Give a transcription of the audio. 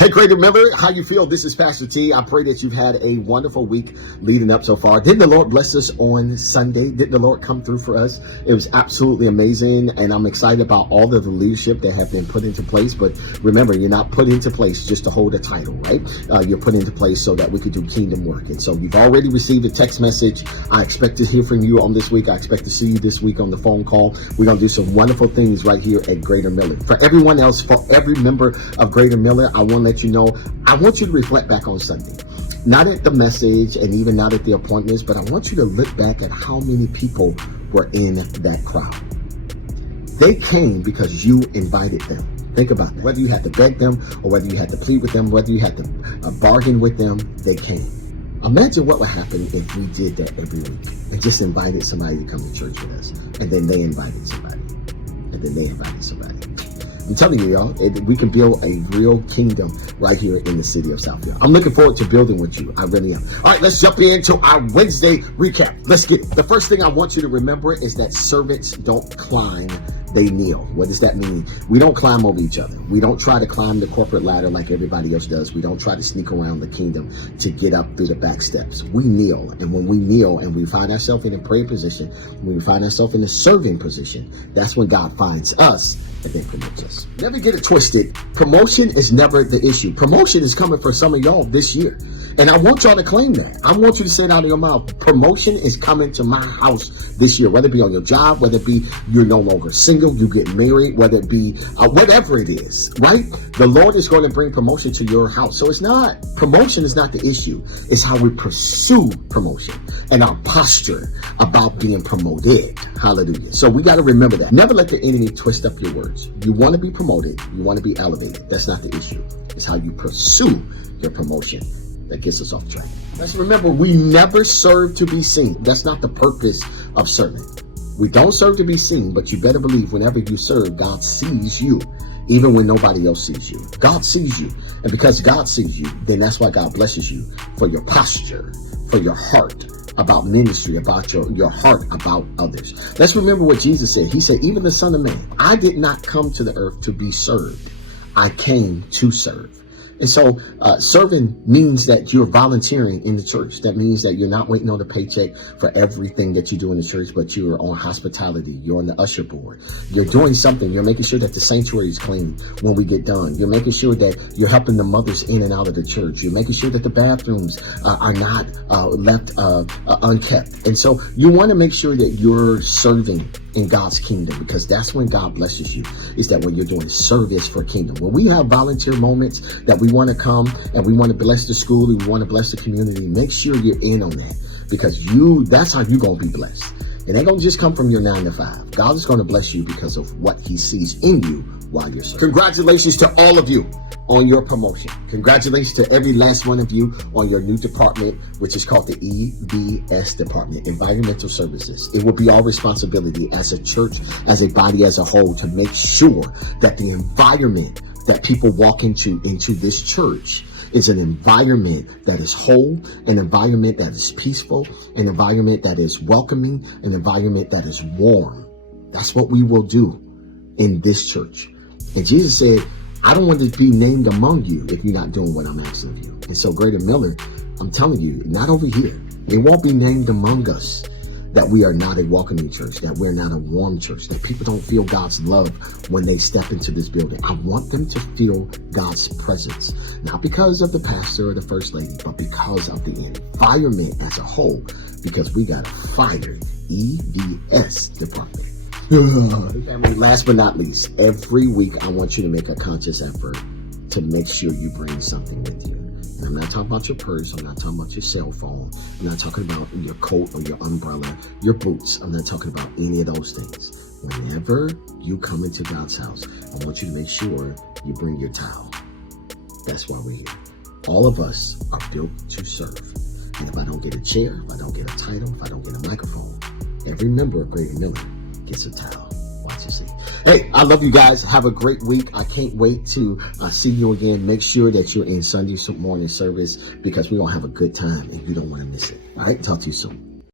Hey, Greater Miller, how you feel? This is Pastor T. I pray that you've had a wonderful week leading up so far. Didn't the Lord bless us on Sunday? Didn't the Lord come through for us? It was absolutely amazing, and I'm excited about all of the leadership that have been put into place. But remember, you're not put into place just to hold a title, right? You're put into place so that we could do kingdom work. And so you've already received a text message. I expect to hear from you on this week. I expect to see you this week on the phone call. We're going to do some wonderful things right here at Greater Miller. For everyone else, for every member of Greater Miller, I want to let you know, I want you to reflect back on Sunday. Not at the message and even not at the appointments, but I want you to look back at how many people were in that crowd. They came because you invited them. Think about that. Whether you had to beg them or whether you had to plead with them, whether you had to bargain with them, they came. Imagine what would happen if we did that every week and just invited somebody to come to church with us, and then they invited somebody, and then they invited somebody. I'm telling you, y'all, we can build a real kingdom right here in the city of Southfield. I'm looking forward to building with you. I really am. All right, let's jump into our Wednesday recap. Let's get it. The first thing I want you to remember is that servants don't climb, they kneel. What does that mean? We don't climb over each other. We don't try to climb the corporate ladder like everybody else does. We don't try to sneak around the kingdom to get up through the back steps. We kneel. And when we kneel and we find ourselves in a prayer position, when we find ourselves in a serving position, that's when God finds us and then promotes us. Never get it twisted. Promotion is never the issue. Promotion is coming for some of y'all this year. And I want y'all to claim that. I want you to say it out of your mouth. Promotion is coming to my house this year, whether it be on your job, whether it be you're no longer single, you get married, whether it be whatever it is, right? The Lord is going to bring promotion to your house. So promotion is not the issue. It's how we pursue promotion and our posture about being promoted. Hallelujah. So we got to remember that. Never let the enemy twist up your words. You want to be promoted. You want to be elevated. That's not the issue. It's how you pursue your promotion that gets us off track. Let's remember, we never serve to be seen. That's not the purpose of serving. We don't serve to be seen, but you better believe whenever you serve, God sees you, even when nobody else sees you. God sees you. And because God sees you, then that's why God blesses you for your posture, for your heart about ministry, about your heart about others. Let's remember what Jesus said. He said, even the Son of Man, I did not come to the earth to be served. I came to serve. And so serving means that you're volunteering in the church. That means that you're not waiting on a paycheck for everything that you do in the church, but you're on hospitality. You're on the usher board. You're doing something. You're making sure that the sanctuary is clean when we get done. You're making sure that you're helping the mothers in and out of the church. You're making sure that the bathrooms are not left unkept. And so you want to make sure that you're serving in God's kingdom, because that's when God blesses you, is that when you're doing service for kingdom. When we have volunteer moments that we want to come and we want to bless the school and we want to bless the community, make sure you're in on that, because that's how you're going to be blessed. It ain't going to just come from your 9 to 5. God is going to bless you because of what he sees in you while you're serving. Congratulations to all of you on your promotion. Congratulations to every last one of you on your new department, which is called the EBS department, Environmental Services. It will be our responsibility as a church, as a body, as a whole, to make sure that the environment that people walk into this church is an environment that is whole, an environment that is peaceful, an environment that is welcoming, an environment that is warm. That's what we will do in this church. And Jesus said, I don't want to be named among you if you're not doing what I'm asking of you. And so Greater Miller, I'm telling you, not over here. It won't be named among us that we are not a welcoming church, that we're not a warm church, that people don't feel God's love when they step into this building. I want them to feel God's presence, not because of the pastor or the first lady, but because of the environment as a whole, because we got a fire EBS department. Family, last but not least, every week I want you to make a conscious effort to make sure you bring something with you. And I'm not talking about your purse. I'm not talking about your cell phone. I'm not talking about your coat or your umbrella, your boots. I'm not talking about any of those things. Whenever you come into God's house, I want you to make sure you bring your towel. That's why we're here. All of us are built to serve. And if I don't get a chair, if I don't get a title, if I don't get a microphone, every member of Greater Miller gets a towel. Watch and see. Hey, I love you guys. Have a great week. I can't wait to see you again. Make sure that you're in Sunday morning service, because we're going to have a good time and you don't want to miss it. All right. Talk to you soon.